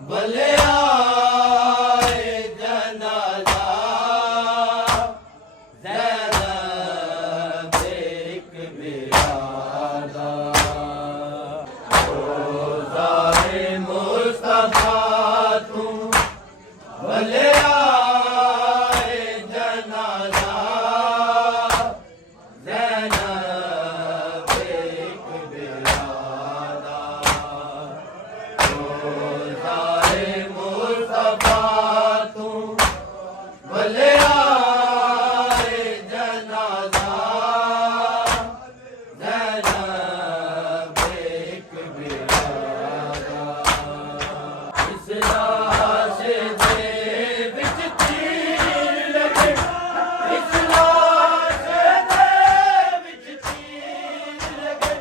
भले आए जनाजा ज़ैनब एक बिरादा रोज़ाए मुस्तफ़ा तू भले आए जनाजा ज़ैनब एक बिरादा रोज़ाए मुस्तफ़ा तू भले आए जनाजा ज़ैनब एक बिरादा इस लाश दे विच तीर लगे इस लाश दे विच तीर लगे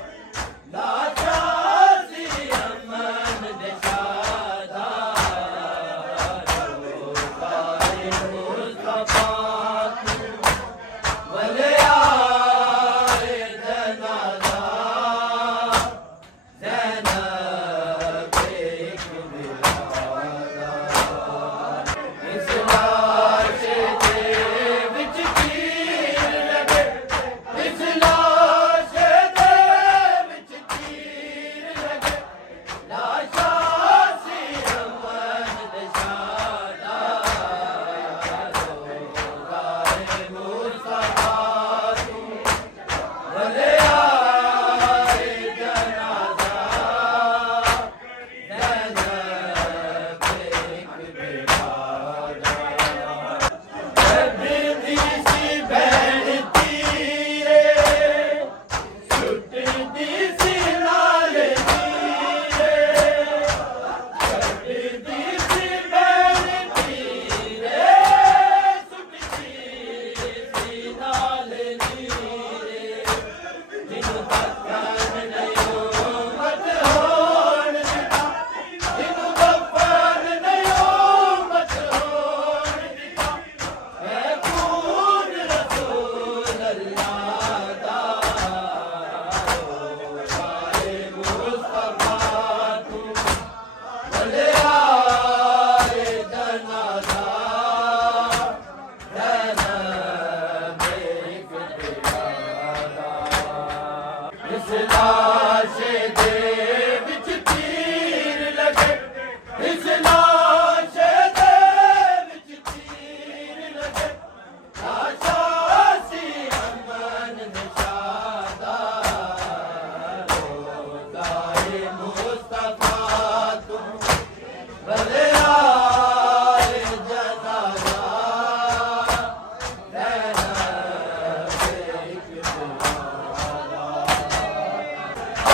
लाशा सी अमन दे शादा रोज़ाए मुस्तफ़ा तू भले आए जनाजा ज़ैनब एक बिरादा इस लाश दे विच तीर लगे इस लाश दे विच तीर लगे लाशा सी अमन दे शादा रोज़ाए मुस्तफ़ा तू भले आए जनाजा ज़ैनब एक बिरादा दर्दी सी भैन तीरे छुटदी सी नाल तीरे दर्दी सी भैन तीरे छुटदी सी नाल तीरे जिन्हों दफन नहीं मत होण दिता जिन्हों दफन नहीं मत होण दिता है खून रसूल अल्लाह दा रोज़ाए मुस्तफ़ा तू भले आए जनाजा ज़ैनब एक बिरादा इस लाश दे विच तीर लगे इस लाश दे विच तीर लगे लाशा सी अमन दे शादा रोज़ाए मुस्तफ़ा तू भले आए जनाजा ज़ैनब एक बिरादा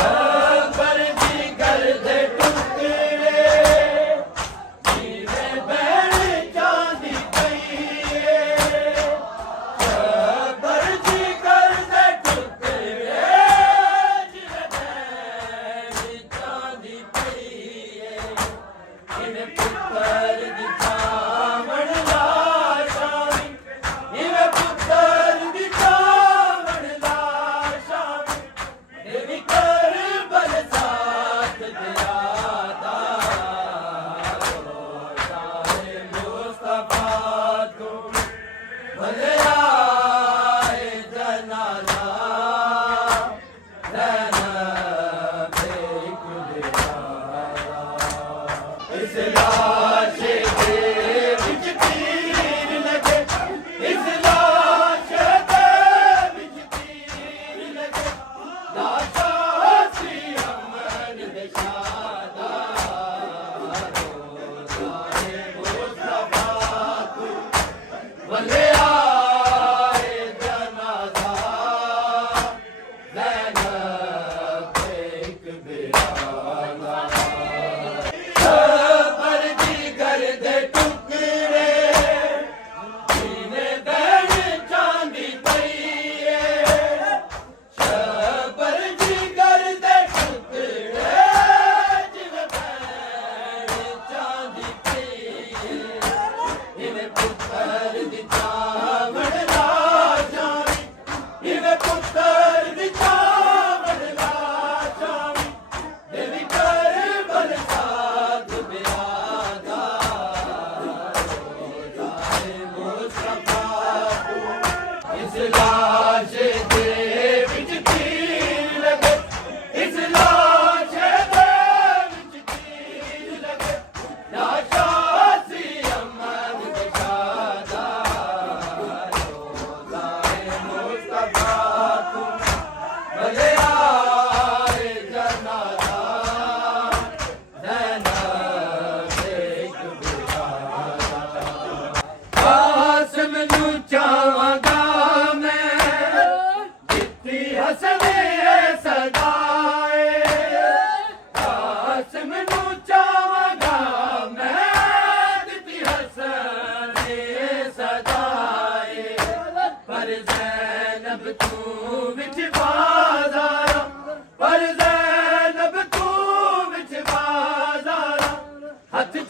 अकबर दी घर दे टुकड़े जिवें बैण चांदी पई अकबर दी घर दे टुकड़े जिवें बैण चांदी पई इवें पुत्तर दी छावण लाशा इवें पुत्तर दी छावण लाशा देवी करबल साथ दियादा रोज़ाए मुस्तफ़ा तू भले आए जनाजा ज़ैनब एक बिरादा इस लाश दे विच तीर लगे इस लाश दे विच तीर लगे लाशा सी अमन दे शादा रोज़ाए मुस्तफ़ा तू भले आए जनाजा ज़ैनब एक बिरादा अकबर दी घर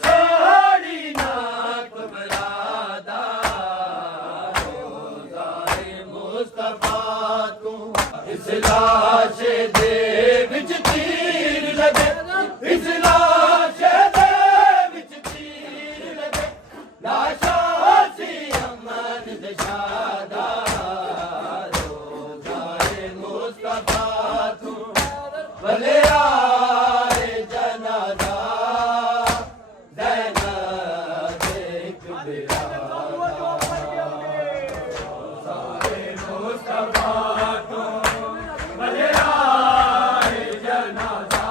छोड़ी ना घबरादा रोज़ाए मुस्तफा तू इस लाश दे विच तीर लगे इस लाश दे विच तीर लगे लाशा सी अमन दशादा रोज़ाए मुस्तफा तू भले आए जनाजा ज़ैनब देख रोज़ाए मुस्तफा तू भले आए जनाजा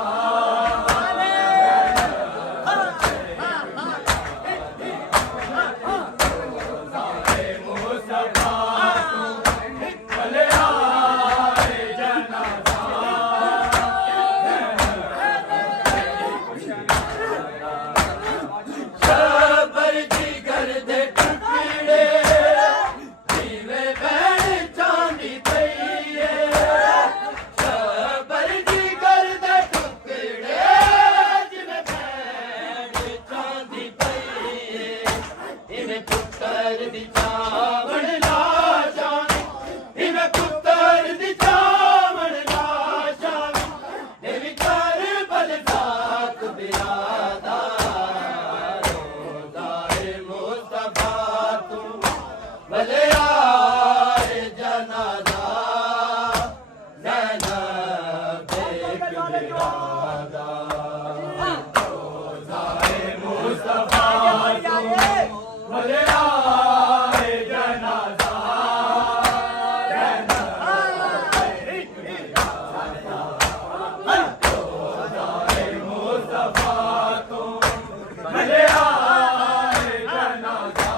रोज़ाए मुस्तफा तू भले आए जनाजा शबर जिगर दे टुकड़े जीवे बैण चांदी पई है शबर जिगर दे टुकड़े जीवे बैण चांदी पई है इवें पुत्तर दी चावण ला जानी इवें पुत्तर दी चावण ला जानी देवी कर बलदात बिरादा रोज़ाए मुस्तफा तू भले आए जनाजा ज़ैनब देख बिरादा रोज़ाए मुस्तफा तू भले आए जनाजा रोज़ाए मुस्तफा तू भले आए जनाजा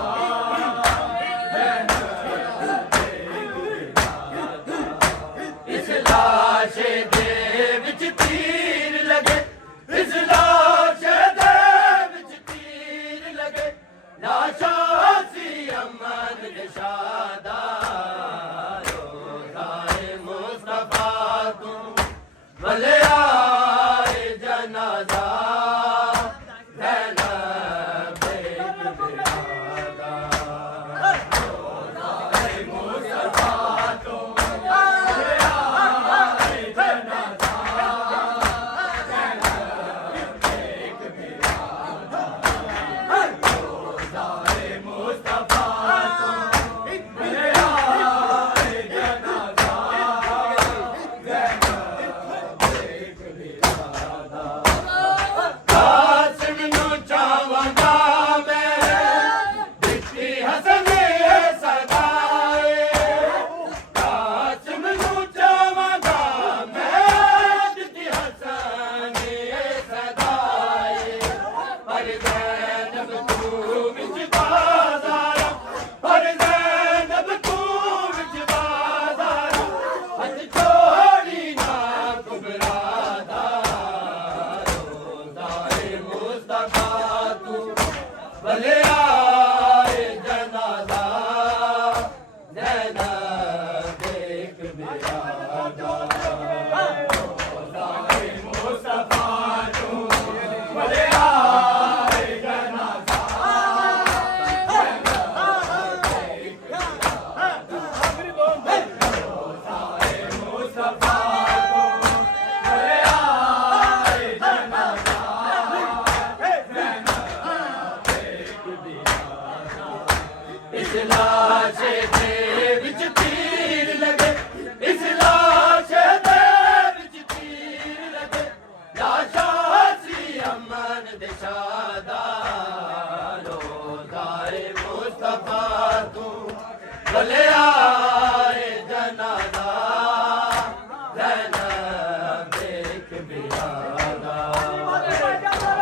इस लाश दे विच तीर लगे इस लाश दे विच तीर लगे लाशा सी अमन दशादा रोज़ाए मुस्तफा तू भले आए जनाजा ज़ैनब देख बिरादा रोज़ाए मुस्तफा तू भले आए जनाजा ज़ैनब देख बिरादा रोज़ाए मुस्तफा तू भले आए जनाजा कासिम नू चावांगा मैं दित्ती हसन सदाए कासिम नू चावांगा मैं दित्ती हसन सदाए पर ज़ैनब तू विच बाज़ारा पर ज़ैनब तू विच बाज़ारा हथ छोड़ी ना घबरादा रोज़ाए मुस्तफा तू भले आए जनाजा ज़ैनब देख बिरादा रोज़ाए मुस्तफा तू भले आए जनाजा रोज़ाए मुस्तफा तू भले आए जनाजा इस लाश दे विच तीर लगे इस लाश दे विच तीर लगे लाशा सी अमन दशादा रोज़ाए मुस्तफा तू भले आए जनाजा ज़ैनब देख बिरादा रोज़ाए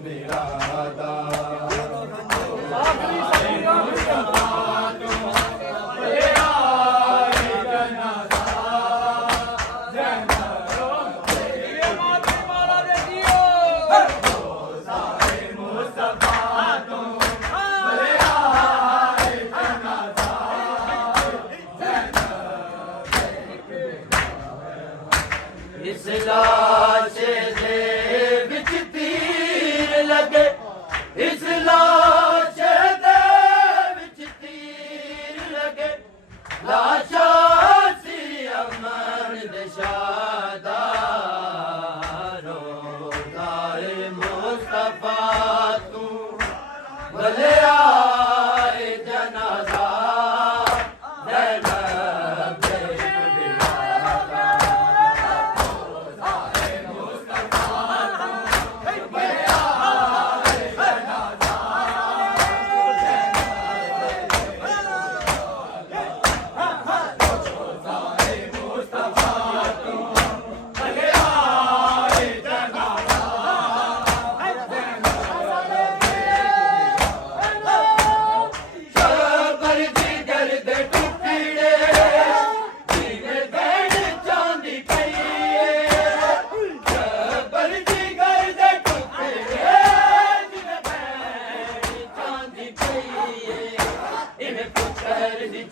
बिरादा इस लाश दे विच तीर लगे इस लाश दे विच तीर लगे लाशा सी अमन दे शादारो दाए मुस्तफा तू भले आए जनाजा इन पुत्र दी